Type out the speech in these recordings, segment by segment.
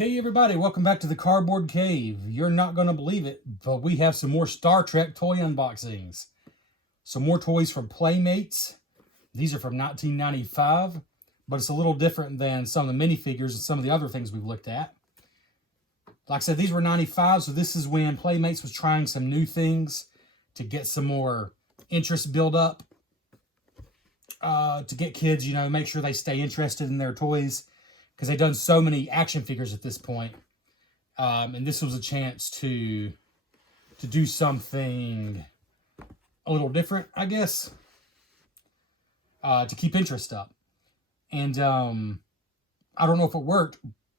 Hey everybody, welcome back to the Cardboard Cave. You're not going to believe it, but we have some more Star Trek toy unboxings. Some more toys from Playmates. These are from 1995, but it's a little different than some of the minifigures and some of the other things we've looked at. Like I said, these were 95, so this is when Playmates was trying some new things to get some more interest build up. To get kids, make sure they stay interested in their toys. Because they've done so many action figures at this point. And this was a chance to do something a little different, I guess. To keep interest up. And I don't know if it worked,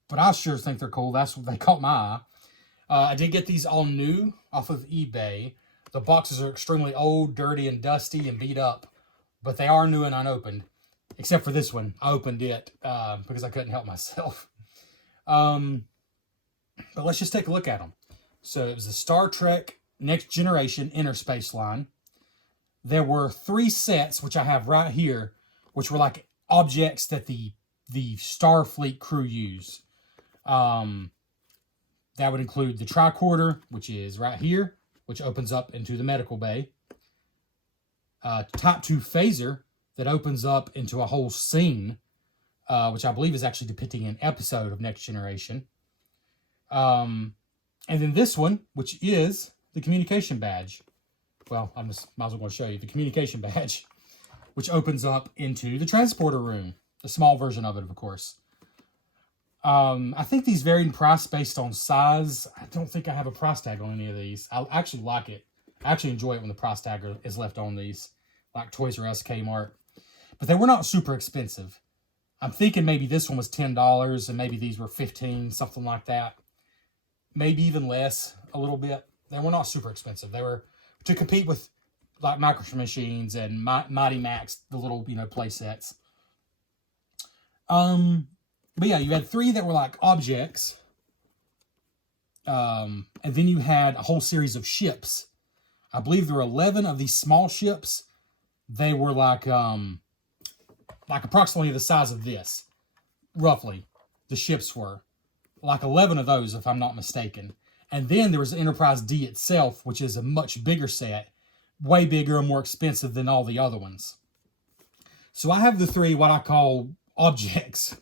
but I sure think they're cool. That's what they caught my eye. I did get these all new off of eBay. The boxes are extremely old, dirty, and dusty, and beat up. But they are new and unopened. Except for this one. I opened it because I couldn't help myself. But let's just take a look at them. So it was the Star Trek Next Generation Innerspace line. There were 3 sets, which I have right here, which were like objects that the Starfleet crew use. That would include the tricorder, which is right here, which opens up into the medical bay. Type 2 phaser, that opens up into a whole scene, which I believe is actually depicting an episode of Next Generation. And then this one, which is the communication badge. Well, I might as well going to show you the communication badge, which opens up into the transporter room. The small version of it, of course. I think these vary in price based on size. I don't think I have a price tag on any of these. I actually like it. I actually enjoy it when the price tag is left on these, like Toys R Us, Kmart. But they were not super expensive. I'm thinking maybe this one was $10 and maybe these were $15, something like that. Maybe even less, a little bit. They were not super expensive. They were to compete with like Micro Machines and Mighty Max, the little, play sets. But yeah, you had 3 that were like objects. And then you had a whole series of ships. I believe there were 11 of these small ships. They were like approximately the size of this, roughly, the ships were. Like 11 of those, if I'm not mistaken. And then there was the Enterprise D itself, which is a much bigger set, way bigger and more expensive than all the other ones. So I have the 3, what I call objects,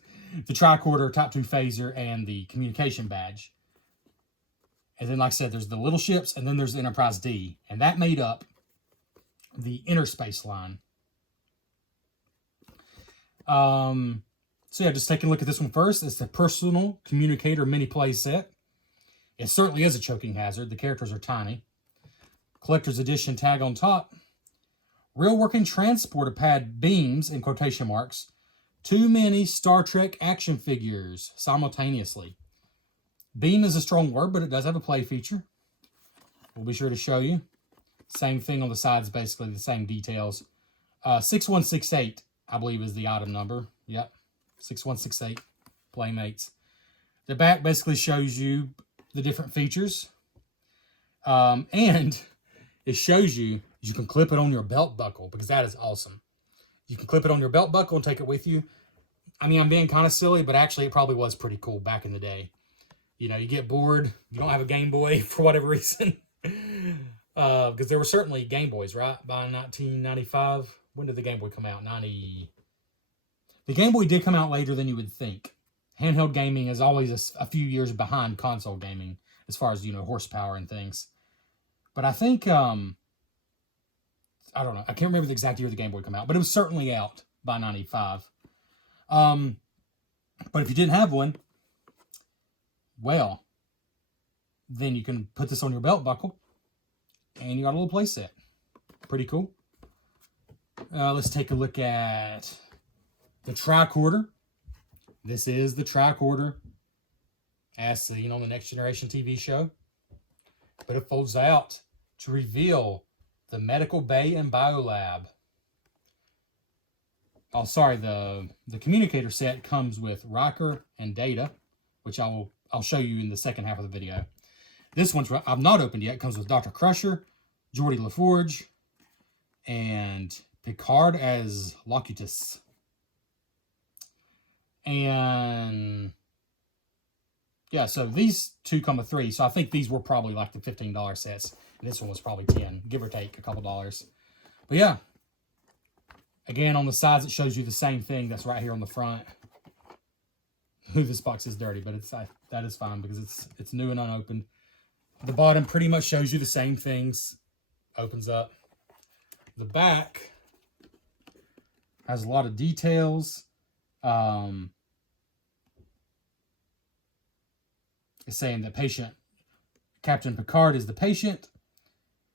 the tricorder, Type 2 phaser, and the communication badge. And then, like I said, there's the little ships, and then there's the Enterprise D. And that made up the Innerspace line. So yeah, just taking a look at this one first. It's the Personal Communicator Mini Play Set. It certainly is a choking hazard. The characters are tiny. Collector's Edition tag on top. Real working transporter pad beams, in quotation marks. 2 mini Star Trek action figures simultaneously. Beam is a strong word, but it does have a play feature. We'll be sure to show you. Same thing on the sides, basically the same details. 6168. I believe is the item number. Yep. 6168 Playmates. The back basically shows you the different features. And it shows you can clip it on your belt buckle, because that is awesome. You can clip it on your belt buckle and take it with you. I mean, I'm being kind of silly, but actually it probably was pretty cool back in the day. You get bored. You don't have a Game Boy for whatever reason. Because there were certainly Game Boys, right? By 1995. When did the Game Boy come out? The Game Boy did come out later than you would think. Handheld gaming is always a few years behind console gaming as far as, horsepower and things. But I think, I don't know. I can't remember the exact year the Game Boy came out, but it was certainly out by 95. But if you didn't have one, well, then you can put this on your belt buckle and you got a little play set. Pretty cool. Let's take a look at the tricorder. This is the tricorder as seen on the Next Generation TV show. But it folds out to reveal the medical bay and biolab. Oh, sorry, the communicator set comes with Riker and Data, which I'll show you in the second half of the video. This one's I've not opened yet. It comes with Dr. Crusher, Geordi LaForge, and Picard as Locutus. And Yeah, so these two come with 3. So I think these were probably like the $15 sets. And this one was probably 10, give or take a couple dollars. But yeah. Again, on the sides, it shows you the same thing that's right here on the front. This box is dirty, but that is fine because it's new and unopened. The bottom pretty much shows you the same things. Opens up. The back has a lot of details. It's saying that Captain Picard is the patient.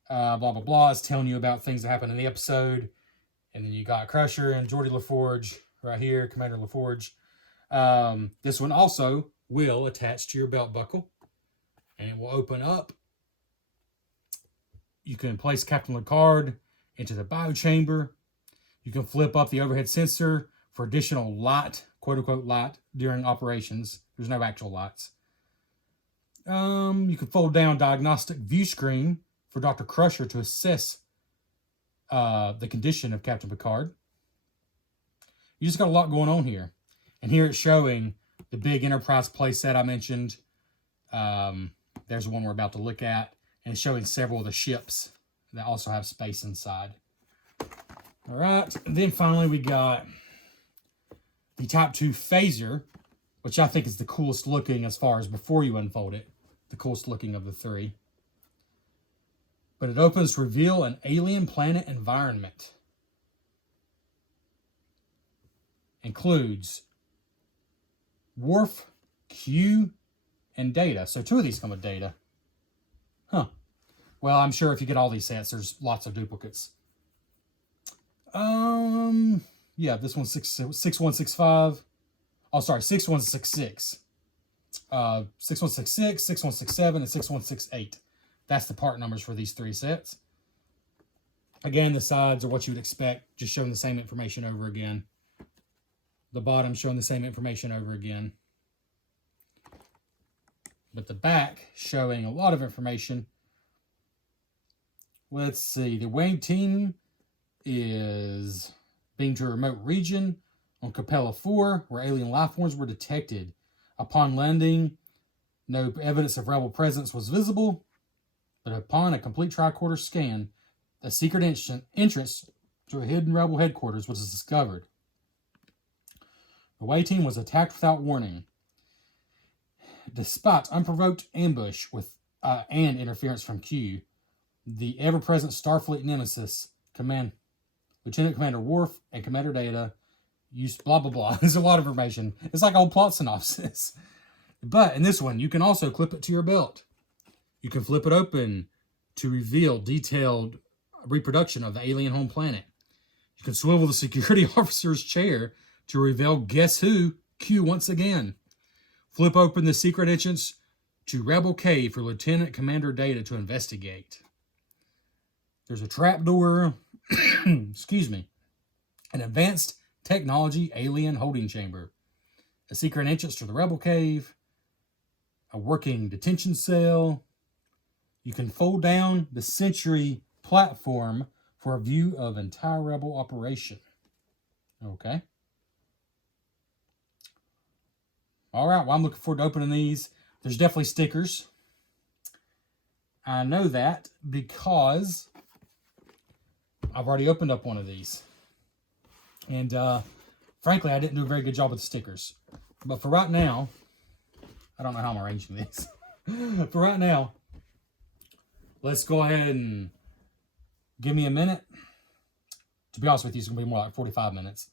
Blah, blah, blah. It's telling you about things that happened in the episode. And then you got Crusher and Geordi LaForge right here, Commander LaForge. This one also will attach to your belt buckle. And it will open up. You can place Captain Picard into the biochamber. You can flip up the overhead sensor for additional light, quote-unquote light, during operations. There's no actual lights. You can fold down diagnostic view screen for Dr. Crusher to assess the condition of Captain Picard. You just got a lot going on here. And here it's showing the big Enterprise playset I mentioned. There's one we're about to look at. And it's showing several of the ships that also have space inside. All right. And then finally we got the Type 2 phaser, which I think is the coolest looking as far as before you unfold it. The coolest looking of the 3. But it opens to reveal an alien planet environment. Includes Worf, Q, and Data. So 2 of these come with Data. Huh. Well, I'm sure if you get all these sets, there's lots of duplicates. Yeah, this one's 6165. Oh, sorry, 6166. 6166, 6167, and 6168. That's the part numbers for these 3 sets. Again, the sides are what you would expect, just showing the same information over again. The bottom showing the same information over again. But the back showing a lot of information. Let's see. The away team is being to a remote region on Capella 4, where alien life forms were detected. Upon landing, no evidence of rebel presence was visible, but upon a complete tricorder scan, a secret entrance to a hidden rebel headquarters was discovered. The away team was attacked without warning. Despite unprovoked ambush and interference from Q, the ever-present Starfleet nemesis, Lieutenant Commander Worf and Commander Data, used blah, blah, blah. There's a lot of information. It's like old plot synopsis. But in this one, you can also clip it to your belt. You can flip it open to reveal detailed reproduction of the alien home planet. You can swivel the security officer's chair to reveal Guess Who, Q once again. Flip open the secret entrance to Rebel Cave for Lieutenant Commander Data to investigate. There's a trapdoor, excuse me, an advanced technology alien holding chamber, a secret entrance to the Rebel Cave, a working detention cell. You can fold down the Century platform for a view of entire Rebel operation. Okay. All right, well, I'm looking forward to opening these. There's definitely stickers. I know that because I've already opened up one of these. And frankly, I didn't do a very good job with the stickers. But for right now, I don't know how I'm arranging these. For right now, let's go ahead and give me a minute. To be honest with you, it's going to be more like 45 minutes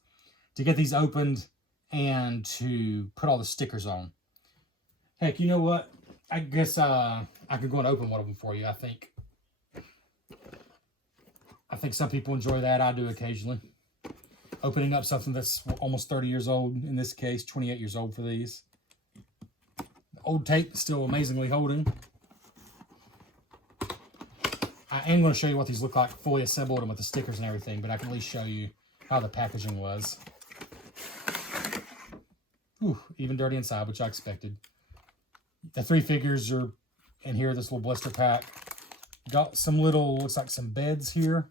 to get these opened and to put all the stickers on. Heck, you know what? I guess I could go and open one of them for you, I think. I think some people enjoy that. I do occasionally. Opening up something that's almost 30 years old, in this case, 28 years old for these. The old tape is still amazingly holding. I am going to show you what these look like fully assembled and with the stickers and everything, but I can at least show you how the packaging was. Whew, even dirty inside, which I expected. The 3 figures are in here, this little blister pack. Got some little, looks like some beds here.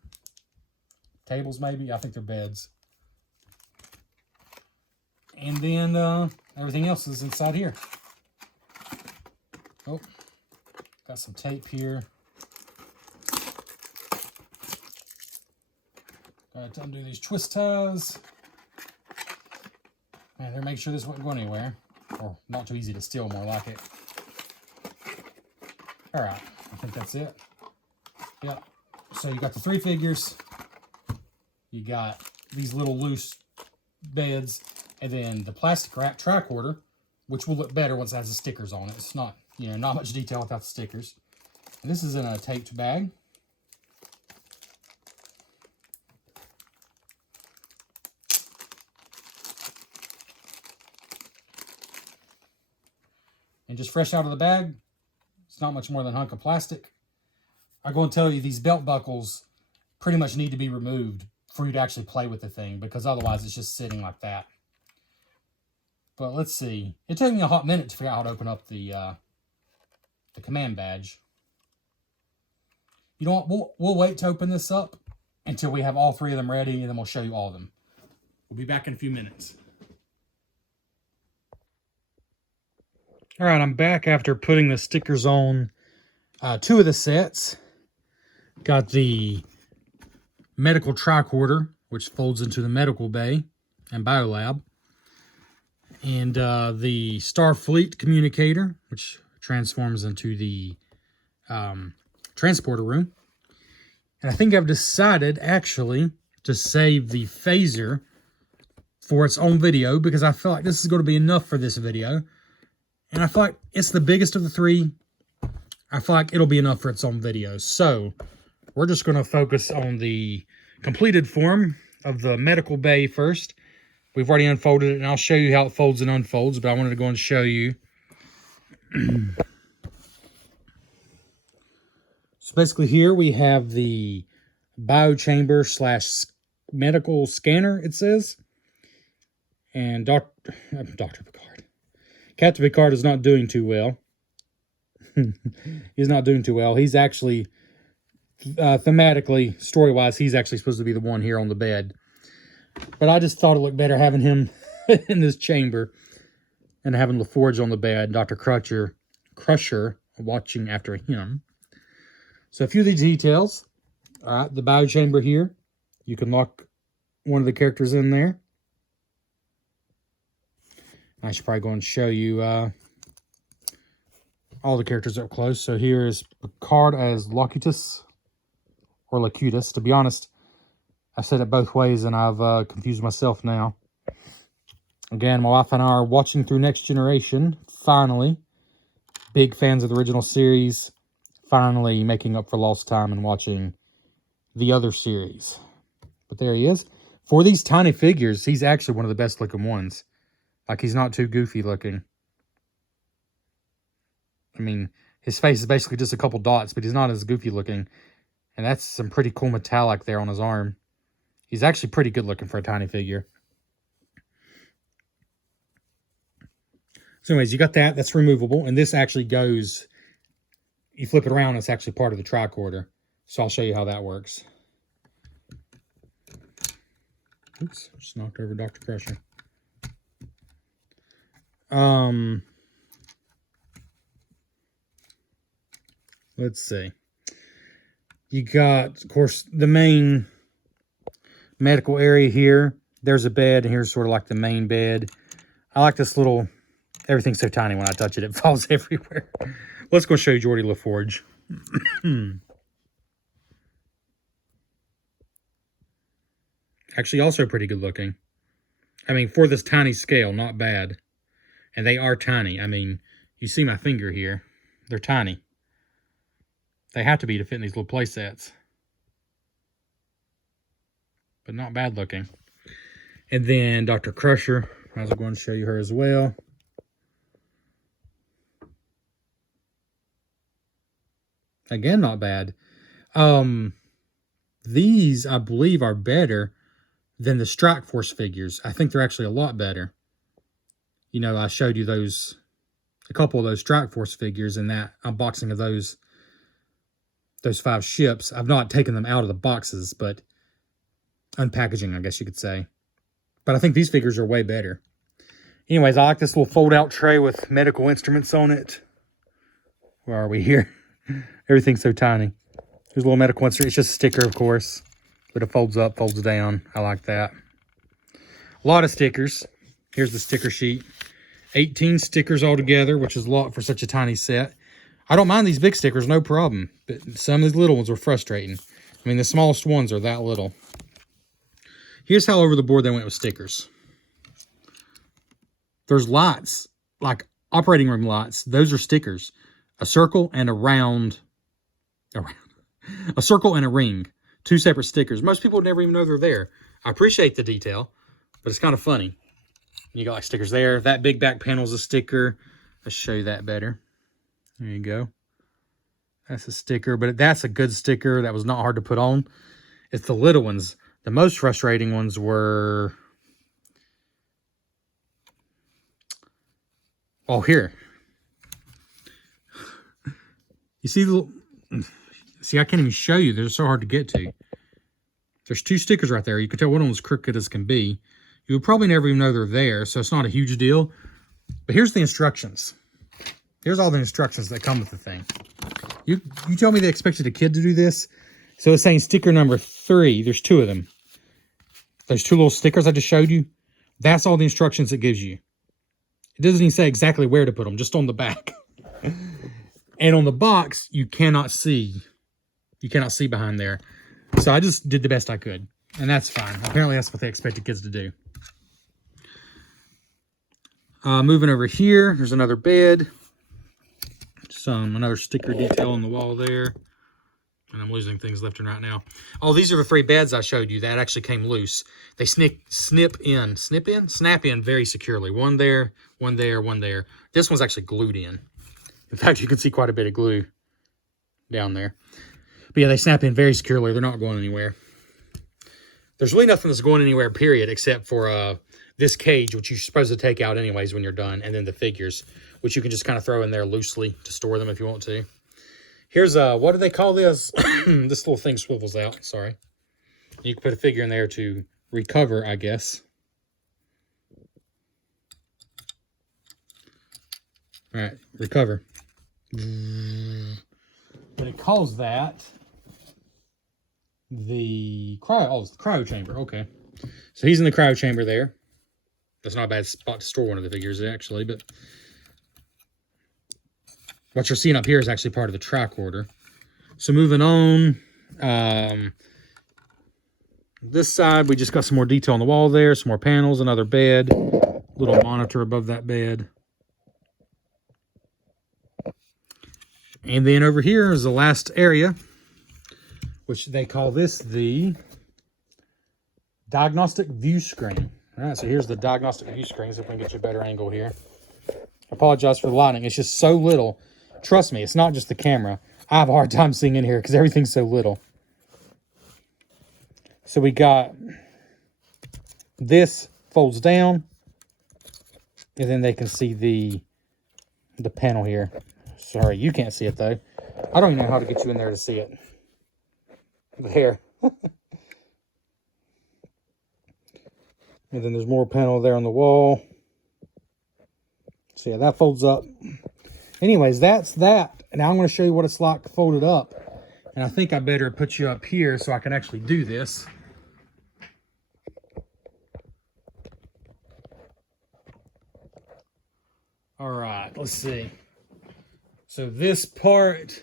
Tables maybe, I think they're beds. And then everything else is inside here. Oh, got some tape here. Got to undo these twist ties. And they're make sure this wouldn't go anywhere. Or not too easy to steal, more like it. Alright, I think that's it. Yep. So you got the 3 figures. You got these little loose beds. And then the plastic wrap tricorder, which will look better once it has the stickers on it. It's not, you know, not much detail without the stickers. And this is in a taped bag. And just fresh out of the bag, it's not much more than a hunk of plastic. I'm going to tell you, these belt buckles pretty much need to be removed for you to actually play with the thing, because otherwise it's just sitting like that. But let's see. It took me a hot minute to figure out how to open up the command badge. You know what? We'll wait to open this up until we have all 3 of them ready, and then we'll show you all of them. We'll be back in a few minutes. All right, I'm back after putting the stickers on 2 of the sets. Got the medical tricorder, which folds into the medical bay and biolab. And the Starfleet communicator, which transforms into the transporter room. And I think I've decided, actually, to save the phaser for its own video, because I feel like this is going to be enough for this video. And I feel like it's the biggest of the 3. I feel like it'll be enough for its own video. So we're just going to focus on the completed form of the medical bay first. We've already unfolded it, and I'll show you how it folds and unfolds, but I wanted to go and show you. So basically here we have the biochamber / medical scanner, it says. And Dr. Picard. Captain Picard is not doing too well. He's not doing too well. He's actually, thematically, story-wise, he's actually supposed to be the one here on the bed. But I just thought it looked better having him in this chamber and having LaForge on the bed, Dr. Crusher watching after him. So a few of these details. All right, the biochamber here. You can lock one of the characters in there. I should probably go and show you all the characters up close. So here is Picard as Locutus, or Locutus. To be honest, I've said it both ways, and I've confused myself now. Again, my wife and I are watching through Next Generation, finally. Big fans of the original series. Finally making up for lost time and watching the other series. But there he is. For these tiny figures, he's actually one of the best looking ones. Like, he's not too goofy looking. I mean, his face is basically just a couple dots, but he's not as goofy looking. And that's some pretty cool metallic there on his arm. He's actually pretty good looking for a tiny figure. So anyways, you got that. That's removable. And this actually goes, you flip it around, it's actually part of the tricorder. So I'll show you how that works. Oops, just knocked over Dr. Crusher. Let's see. You got, of course, the main medical area here. There's a bed, and here's sort of like the main bed. I like this little, everything's so tiny when I touch it, it falls everywhere. Let's go show you Geordi LaForge. Actually, also pretty good looking. I mean, for this tiny scale, not bad. And they are tiny. I mean, you see my finger here. They're tiny. They have to be to fit in these little play sets. But not bad looking. And then Dr. Crusher. I was going to show you her as well. Again, not bad. These, I believe, are better than the Strike Force figures. I think they're actually a lot better. You know, I showed you those, a couple of those Strike Force figures in that unboxing of those 5 ships. I've not taken them out of the boxes, but unpackaging, I guess you could say. But I think these figures are way better. Anyways, I like this little fold-out tray with medical instruments on it. Where are we here? Everything's so tiny. There's a little medical insert. It's just a sticker, of course, but it folds up, folds down. I like that. A lot of stickers. Here's the sticker sheet. 18 stickers altogether, which is a lot for such a tiny set. I don't mind these big stickers, no problem. But some of these little ones were frustrating. I mean, the smallest ones are that little. Here's how over the board they went with stickers. There's lights, like operating room lights. Those are stickers. A circle and a round. A circle and a ring. 2 separate stickers. Most people would never even know they're there. I appreciate the detail, but it's kind of funny. You got like stickers there. That big back panel is a sticker. Let's show you that better. There you go. That's a sticker, but that's a good sticker. That was not hard to put on. It's the little ones. The most frustrating ones were... Oh, here. You see the... See, I can't even show you. They're so hard to get to. There's 2 stickers right there. You can tell one of them is crooked as can be. You would probably never even know they're there, so it's not a huge deal. But here's the instructions. Here's all the instructions that come with the thing. You tell me they expected a kid to do this? So it's saying sticker number 3. There's 2 of them. Those 2 little stickers I just showed you. That's all the instructions it gives you. It doesn't even say exactly where to put them, just on the back. And on the box, you cannot see. You cannot see behind there. So I just did the best I could. And that's fine. Apparently that's what they expected kids to do. Moving over here, there's another bed. Another sticker detail on the wall there. And I'm losing things left and right now. Oh, these are the 3 beds I showed you that actually came loose. They snap in very securely. One there, one there, one there. This one's actually glued in. In fact, you can see quite a bit of glue down there. But yeah, they snap in very securely. They're not going anywhere. There's really nothing that's going anywhere, period, except for this cage, which you're supposed to take out anyways when you're done, and then the figures, which you can just kind of throw in there loosely to store them if you want to. Here's, what do they call this? This little thing swivels out, sorry. You can put a figure in there to recover, I guess. All right, recover. But it calls that the cryo chamber. Okay. So he's in the cryo chamber there. That's not a bad spot to store one of the figures, actually, but what you're seeing up here is actually part of the tricorder. So moving on, this side, we just got some more detail on the wall there, some more panels, another bed, little monitor above that bed. And then over here is the last area, which they call this the diagnostic view screen. All right, so here's the diagnostic view screen, so if we can get you a better angle here. I apologize for the lighting. It's just so little. Trust me, it's not just the camera. I have a hard time seeing in here because everything's so little. So we got this folds down, and then they can see the panel here. Sorry, you can't see it though. I don't even know how to get you in there to see it. There. And then there's more panel there on the wall. So yeah, that folds up. Anyways, that's that. Now I'm going to show you what it's like folded up. And I think I better put you up here so I can actually do this. All right, let's see. So this part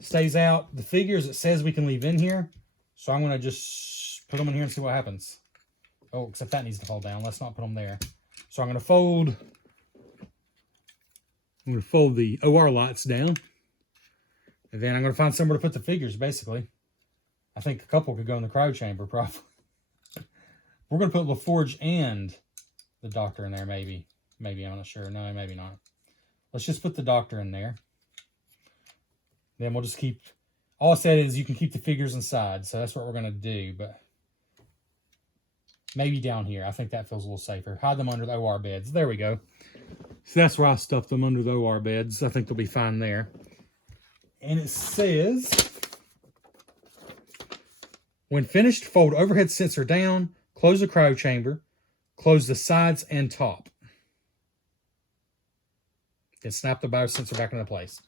stays out. The figures, it says we can leave in here. So I'm going to just put them in here and see what happens. Oh, except that needs to fall down. Let's not put them there. So I'm going to fold the OR lights down. And then I'm going to find somewhere to put the figures, basically. I think a couple could go in the cryo chamber, probably. We're going to put LaForge and the doctor in there, maybe. Maybe, I'm not sure. No, maybe not. Let's just put the doctor in there. Then we'll just keep... All I said is you can keep the figures inside, so that's what we're going to do, but... Maybe down here. I think that feels a little safer. Hide them under the OR beds. There we go. So that's where I stuffed them, under the OR beds. I think they'll be fine there. And it says, when finished, fold overhead sensor down, close the cryo chamber, close the sides and top. Then snap the biosensor back into place.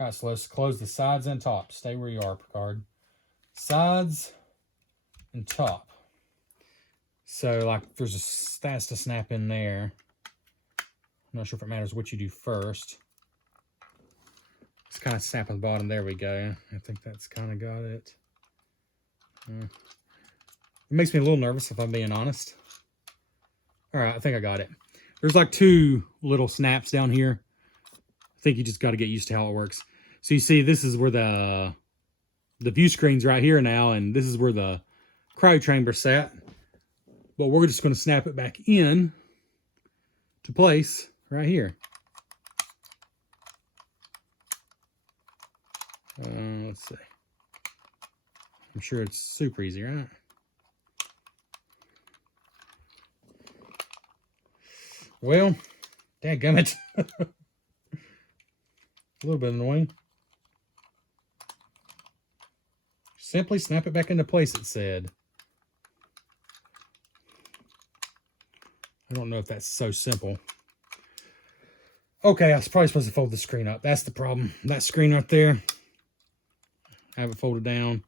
All right, so let's close the sides and top. Stay where you are, Picard. Sides and top. So, like, there's a stats to snap in there. I'm not sure if it matters what you do first. Just kind of snap on the bottom. There we go. I think that's kind of got it. It makes me a little nervous, if I'm being honest. All right, I think I got it. There's like 2 little snaps down here. I think you just got to get used to how it works. So you see, this is where the view screen's right here now, and this is where the cryo chamber sat. But we're just going to snap it back in to place right here. Let's see. I'm sure it's super easy, right? Well, dadgummit. A little bit annoying. Simply snap it back into place, it said. I don't know if that's so simple. Okay, I was probably supposed to fold the screen up. That's the problem. That screen right there, I have it folded down.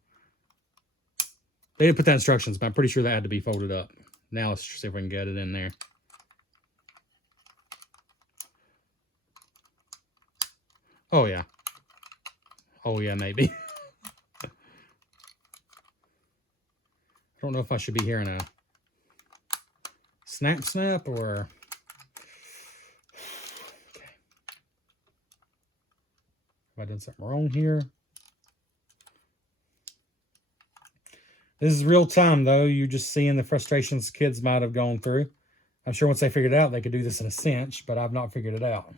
They didn't put that instructions, but I'm pretty sure that had to be folded up. Now let's see if we can get it in there. Oh, yeah. Oh, yeah, maybe. I don't know if I should be hearing a snap or... Okay. Have I done something wrong here? This is real time, though. You're just seeing the frustrations kids might have gone through. I'm sure once they figured it out, they could do this in a cinch, but I've not figured it out.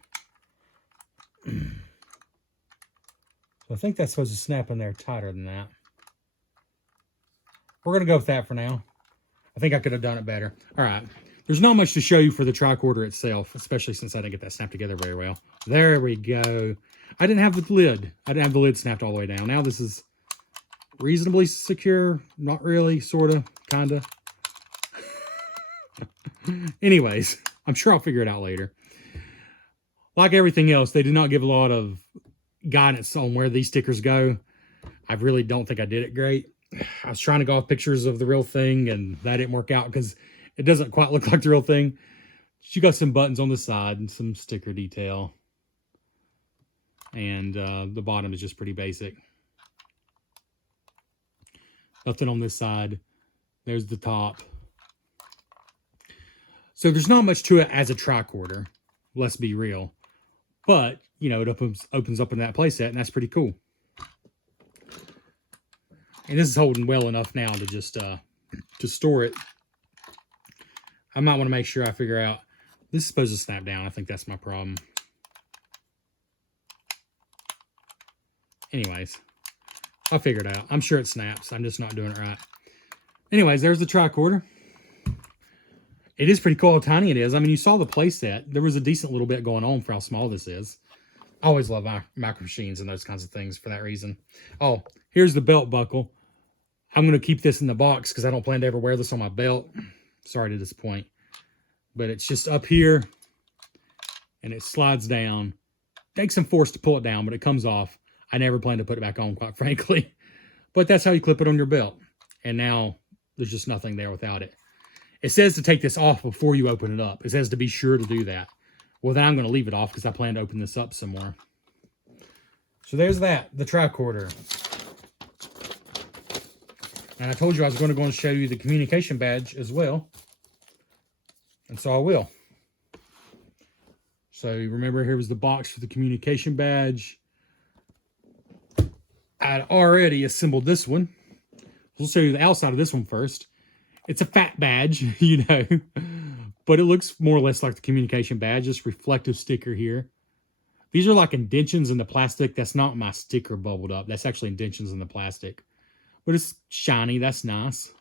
So I think that's supposed to snap in there tighter than that. We're going to go with that for now. I think I could have done it better. All right. There's not much to show you for the tricorder itself, especially since I didn't get that snapped together very well. There we go. I didn't have the lid. I didn't have the lid snapped all the way down. Now this is reasonably secure. Not really, sort of, kind of. Anyways, I'm sure I'll figure it out later. Like everything else, they did not give a lot of guidance on where these stickers go. I really don't think I did it great. I was trying to go off pictures of the real thing, and that didn't work out because it doesn't quite look like the real thing. You got some buttons on the side and some sticker detail. And the bottom is just pretty basic. Nothing on this side. There's the top. So there's not much to it as a tricorder. Let's be real. But, you know, it opens up in that playset, and that's pretty cool. And this is holding well enough now to just to store it. I might want to make sure I figure out. This is supposed to snap down. I think that's my problem. Anyways, I'll figure it out. I'm sure it snaps. I'm just not doing it right. Anyways, there's the tricorder. It is pretty cool how tiny it is. I mean, you saw the playset. There was a decent little bit going on for how small this is. I always love micro machines and those kinds of things for that reason. Oh, here's the belt buckle. I'm going to keep this in the box because I don't plan to ever wear this on my belt. Sorry to disappoint. But it's just up here. And it slides down. Takes some force to pull it down, but it comes off. I never plan to put it back on, quite frankly. But that's how you clip it on your belt. And now there's just nothing there without it. It says to take this off before you open it up. It says to be sure to do that. Well, then I'm going to leave it off because I plan to open this up some more. So there's that, the tricorder. And I told you I was going to go and show you the communication badge as well. And so I will. So remember, here was the box for the communication badge. I'd already assembled this one. We'll show you the outside of this one first. It's a fat badge, you know, but it looks more or less like the communication badge, just reflective sticker here. These are like indentions in the plastic. That's not my sticker bubbled up. That's actually indentions in the plastic. But it's shiny. That's nice.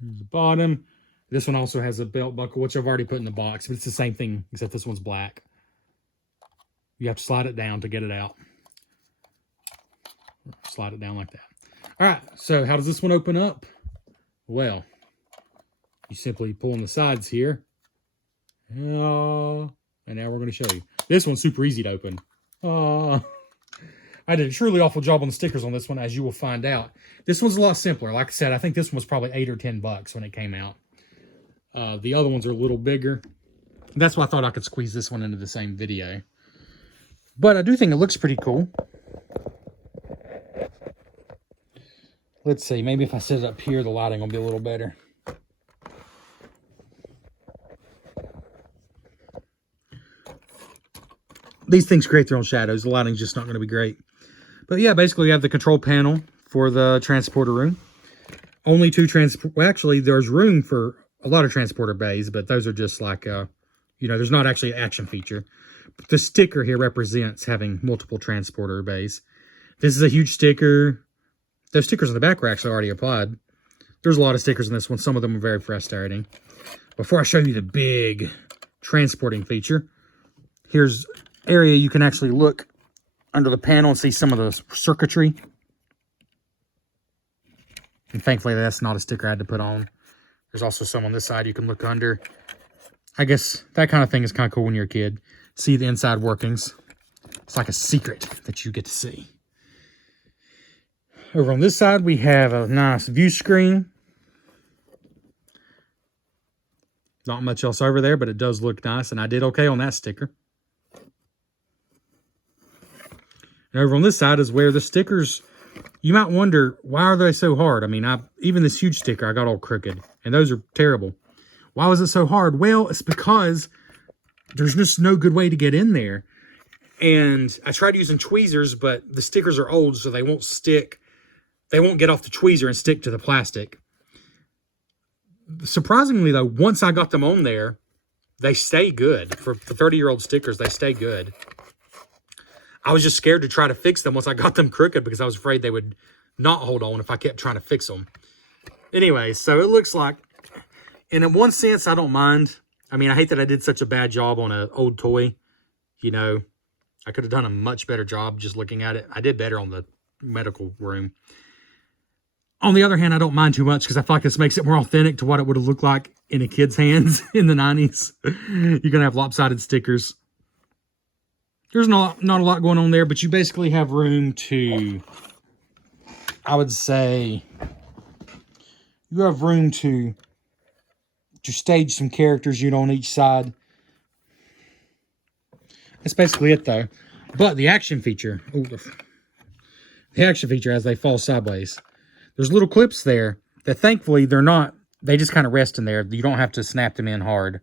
Here's the bottom. This one also has a belt buckle, which I've already put in the box, but it's the same thing, except this one's black. You have to slide it down to get it out. Slide it down like that. All right, so how does this one open up? Well, You simply pull on the sides here. And now we're going to show you. This one's super easy to open. I did a truly awful job on the stickers on this one, as you will find out. This one's a lot simpler. Like I said, I think this one was probably $8 or $10 when it came out. The other ones are a little bigger. That's why I thought I could squeeze this one into the same video. But I do think it looks pretty cool. Let's see. Maybe if I set it up here, the lighting will be a little better. These things create their own shadows. The lighting's just not going to be great. But yeah, basically you have the control panel for the transporter room. Only two well, actually, there's room for a lot of transporter bays, but those are just like, you know, there's not actually an action feature. But the sticker here represents having multiple transporter bays. This is a huge sticker. Those stickers on the back were actually already applied. There's a lot of stickers in this one. Some of them are very frustrating. Before I show you the big transporting feature, here's area you can actually look under the panel and see some of the circuitry. And thankfully, that's not a sticker I had to put on. There's also some on this side you can look under. I guess that kind of thing is kind of cool when you're a kid. See the inside workings. It's like a secret that you get to see. Over on this side, we have a nice view screen. Not much else over there, but it does look nice, and I did okay on that sticker. And over on this side is where the stickers, you might wonder, why are they so hard? I mean, even this huge sticker, I got all crooked, and those are terrible. Why was it so hard? Well, it's because there's just no good way to get in there. And I tried using tweezers, but the stickers are old, so they won't stick. They won't get off the tweezer and stick to the plastic. Surprisingly, though, once I got them on there, they stay good. For 30-year-old stickers, they stay good. I was just scared to try to fix them once I got them crooked because I was afraid they would not hold on if I kept trying to fix them. Anyway, so it looks like, and in one sense, I don't mind. I mean, I hate that I did such a bad job on an old toy. You know, I could have done a much better job just looking at it. I did better on the medical room. On the other hand, I don't mind too much because I feel like this makes it more authentic to what it would have looked like in a kid's hands in the 90s. You're going to have lopsided stickers. There's not a lot going on there, but you basically have room to, I would say, you have room to stage some characters, you know, on each side. That's basically it, though. But the action feature, as they fall sideways, there's little clips there that thankfully they just kind of rest in there. You don't have to snap them in hard.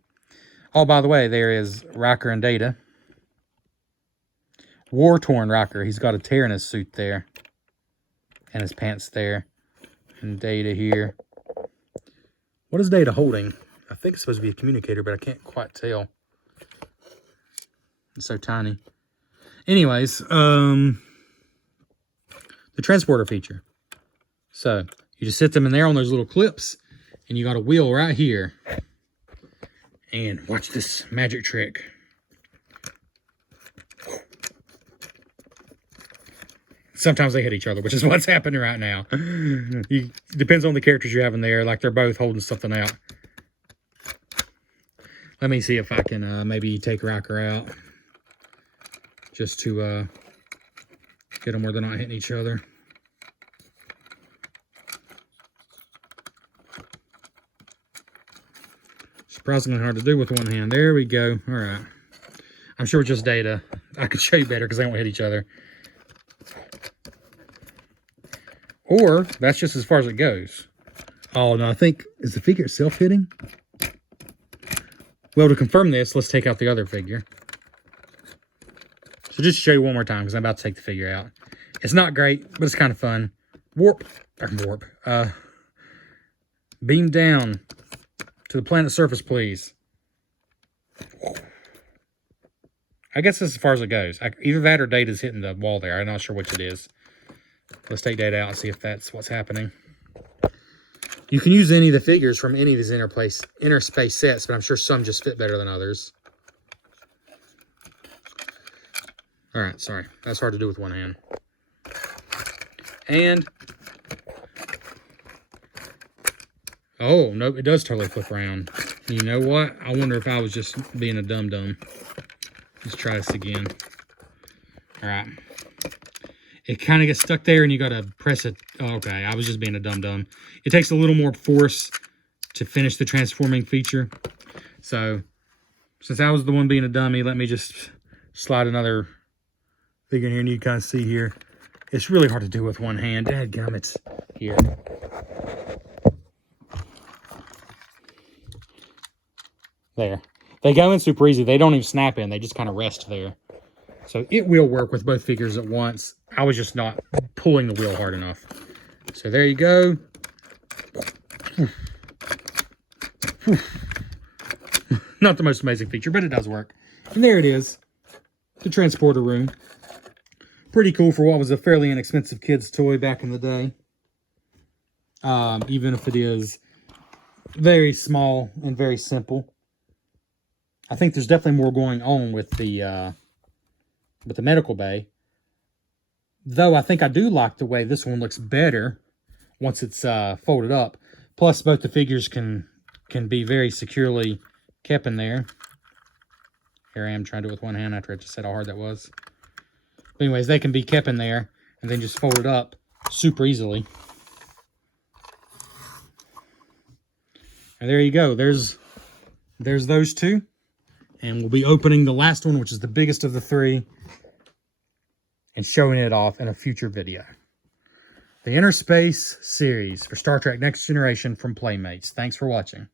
Oh, by the way, there is Riker and Data. War-torn Riker. He's got a tear in his suit there. And his pants there. And Data here. What is Data holding? I think it's supposed to be a communicator, but I can't quite tell. It's so tiny. Anyways, the transporter feature. So, you just sit them in there on those little clips. And you got a wheel right here. And watch this magic trick. Sometimes they hit each other, which is what's happening right now. Depends on the characters you're having there. Like, they're both holding something out. Let me see if I can maybe take Riker out. Just to get them where they're not hitting each other. Surprisingly hard to do with one hand. There we go. All right. I'm sure it's just Data. I could show you better because they won't hit each other. Or, that's just as far as it goes. Oh, no, I think, is the figure itself hitting? Well, to confirm this, let's take out the other figure. So just to show you one more time, because I'm about to take the figure out. It's not great, but it's kind of fun. Beam down to the planet's surface, please. I guess that's as far as it goes. Either that or Data's hitting the wall there. I'm not sure which it is. Let's take Data out and see if that's what's happening. You can use any of the figures from any of these Innerspace sets, but I'm sure some just fit better than others. Alright, sorry. That's hard to do with one hand. And Oh, nope, it does totally flip around. You know what? I wonder if I was just being a dum-dum. Let's try this again. All right. It kind of gets stuck there, and you got to press it. Oh, okay, I was just being a dum-dum. It takes a little more force to finish the transforming feature. So, since I was the one being a dummy, let me just slide another figure in here, and you kind of see here. It's really hard to do with one hand. Dadgummits. Here. There. They go in super easy. They don't even snap in. They just kind of rest there. So it will work with both figures at once. I was just not pulling the wheel hard enough. So there you go. Not the most amazing feature, but it does work. And there it is. The transporter room. Pretty cool for what was a fairly inexpensive kid's toy back in the day. Even if it is very small and very simple. I think there's definitely more going on with the medical bay. Though I think I do like the way this one looks better once it's folded up. Plus, both the figures can be very securely kept in there. Here I am trying to do it with one hand after I just said how hard that was. But anyways, they can be kept in there and then just folded up super easily. And there you go. There's those two. And we'll be opening the last one, which is the biggest of the three, and showing it off in a future video. The Innerspace series for Star Trek Next Generation from Playmates. Thanks for watching.